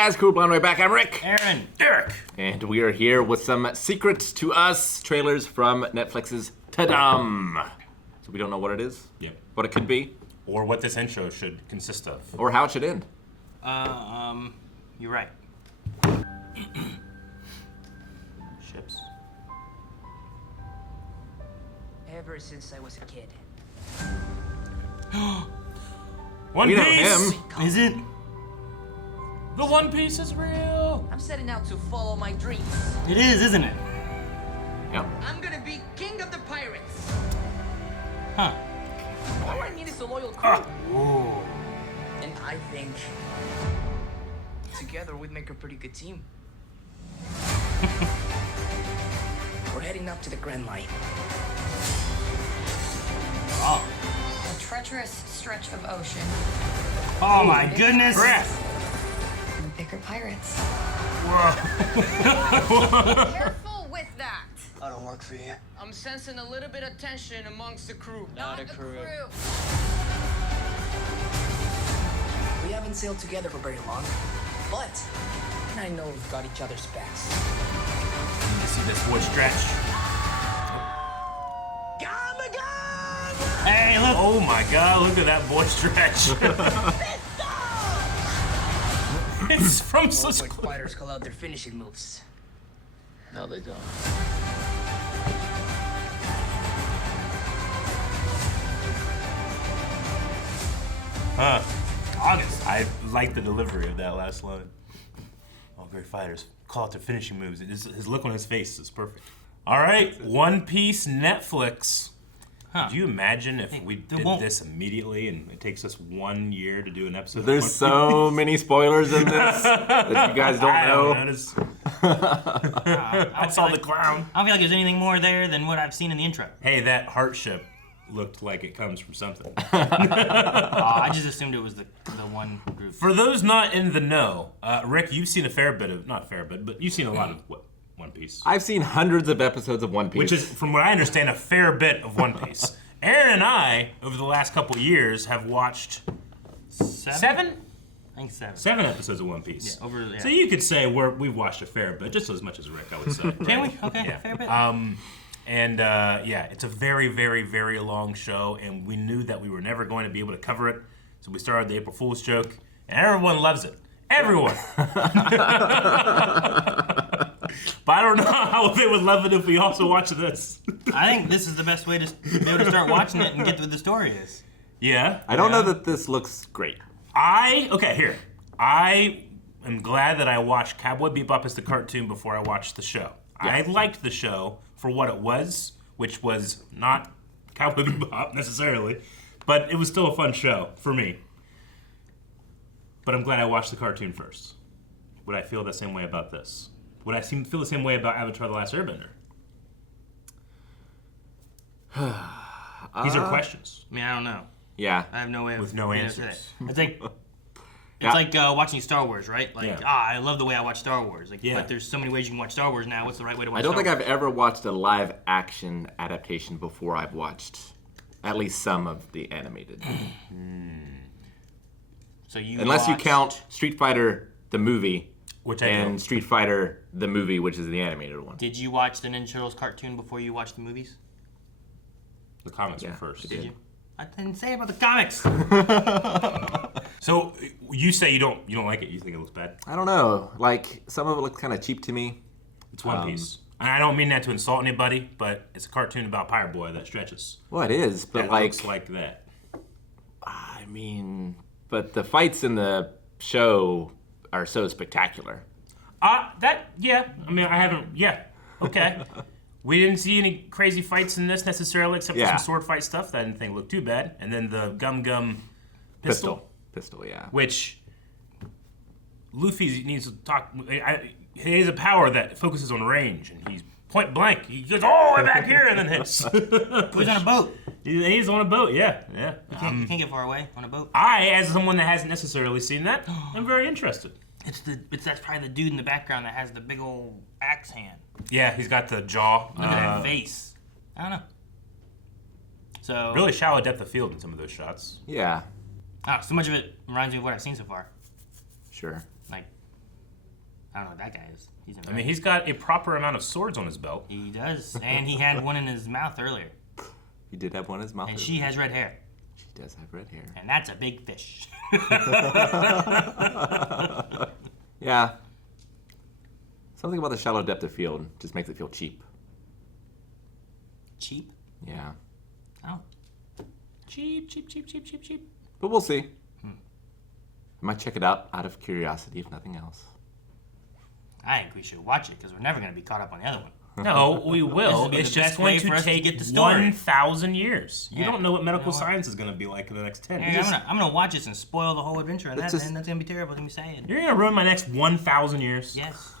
guys, cool blonde way back. I'm Rick. Aaron. Eric. And we are here with some secrets to us trailers from Netflix's Tadam. So we don't know what it is, Yep. what it could be, Or what this intro should consist of. or how it should end. You're right. Ships. Ever since I was a kid. One We know Piece! him. Is it? The One Piece is real! I'm setting out to follow my dreams. It is, isn't it? Yep. I'm gonna be king of the pirates. Huh. All I need is a loyal crew. Ooh. And I think together we'd make a pretty good team. We're heading up to the Grand Line. Oh. A treacherous stretch of ocean. Oh my goodness. Breath! And bigger pirates. Careful with that. I don't work for you. I'm sensing a little bit of tension amongst the crew. Not a crew. We haven't sailed together for very long, but I know we've got each other's backs. You see this boy stretch? Hey, look. Oh my god, look at that boy stretch. It's from such When fighters call out their finishing moves. No, they don't. Huh. August. I like the delivery of that last line. All great fighters call out their finishing moves. His look on his face is perfect. All right, One Piece Netflix. Huh. Could you imagine if we did won't- this immediately and it takes us 1 year to do an episode? There's of One so many spoilers in this that you guys don't I know. notice. I I saw the clown. I don't feel like there's anything more there than what I've seen in the intro. Hey, that heart ship looked like it comes from something. I just assumed it was the one group. For those not in the know, Rick, you've seen a fair bit of, not fair bit, but you've seen a lot of One Piece. I've seen hundreds of episodes of One Piece. Which is, from what I understand, a fair bit of One Piece. Aaron and I, over the last couple of years, have watched seven? I think seven. 7 episodes of One Piece. Yeah. So you could say we've watched a fair bit, just as much as Rick, I would say. Can we? Okay, Yeah. fair bit. Yeah, it's a very, very, very long show, and we knew that we were never going to be able to cover it, so we started the April Fool's joke, and everyone loves it. Everyone! But I don't know how they would love it if we also watched this. I think this is the best way to be able to start watching it and get to what the story is. Yeah? I don't know that this looks great. I am glad that I watched Cowboy Bebop as the cartoon before I watched the show. Yeah. I liked the show for what it was, which was not Cowboy Bebop necessarily, but it was still a fun show for me. But I'm glad I watched the cartoon first. Would I feel the same way about this? Would I feel the same way about Avatar: The Last Airbender? These are questions. I mean, I don't know. Yeah. I have no way of With no being answers. able to say. It's like Yeah. watching Star Wars, right? Like, Yeah. I love the way I watch Star Wars. Like, Yeah. but there's so many ways you can watch Star Wars now. What's the right way to watch I don't Star think Wars? I've ever watched a live action adaptation before I've watched at least some of the animated. So you Unless you watched- count Street Fighter the movie Which I and don't. Street Fighter the movie, which is the animated one. Did you watch the Ninja Turtles cartoon before you watched the movies? The comics Yeah, were first. I did. Did you? I didn't say about the comics. So you say you don't like it? You think it looks bad? I don't know. Like, some of it looks kind of cheap to me. It's One Piece. And I don't mean that to insult anybody, but it's a cartoon about Pirate Boy that stretches. Well, it is, but That like, looks like that. I mean, but the fights in the show are so spectacular. Yeah. I mean, I haven't. Yeah. Okay. We didn't see any crazy fights in this necessarily, except for Yeah. some sword fight stuff that I didn't think looked too bad. And then the Gum pistol, Pistol, yeah. which Luffy needs to talk. He has a power that focuses on range, and he's point blank. He goes all the way back here and then hits. Who's on a boat? He's on a boat. Yeah. You can't get far away on a boat. I, as someone that hasn't necessarily seen that, am very interested. That's probably the dude in the background that has the big old axe hand. Yeah, he's got the jaw. Look at that face. I don't know. So Really shallow depth of field in some of those shots. Yeah, so much of it reminds me of what I've seen so far. sure. Like I don't know what that guy is. He's in I mean, he's got a proper amount of swords on his belt. He does. And he had one in his mouth earlier. He did have one in his mouth. And she has red hair. She does have red hair. And that's a big fish. Yeah. Something about the shallow depth of field just makes it feel cheap. Cheap? Yeah. Oh. Cheap. But we'll see. I might check it out of curiosity, if nothing else. I think we should watch it because we're never going to be caught up on the other one. No, we will. This is It's the just best way going for to us to take get the story. 1,000 years. You Yeah. don't know what medical You know what? science is going to be like in the next 10 Hey, years. I'm gonna watch this and spoil the whole adventure, and Let's that's just- going to be terrible. It's going to be sad. You're going to ruin my next 1,000 years? Yes.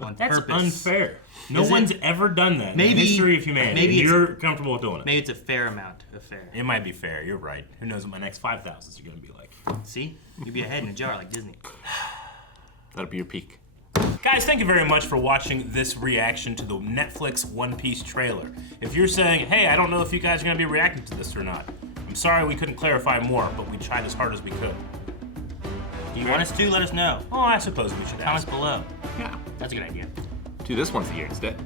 On That's purpose. unfair. No Is it? one's ever done that in Maybe- the history of humanity. maybe and it's- you're comfortable with doing it. Maybe it's a fair amount of fair. It might be fair. You're right. Who knows what my next 5,000s are going to be like. See? You'd be ahead in a jar like Disney. That'll be your peak. Guys, thank you very much for watching this reaction to the Netflix One Piece trailer. If you're saying, hey, I don't know if you guys are going to be reacting to this or not, I'm sorry we couldn't clarify more, but we tried as hard as we could. Do you want us to? Let us know. Oh, I suppose we should Comments ask. below. Yeah. That's a good idea. Do this once a year instead.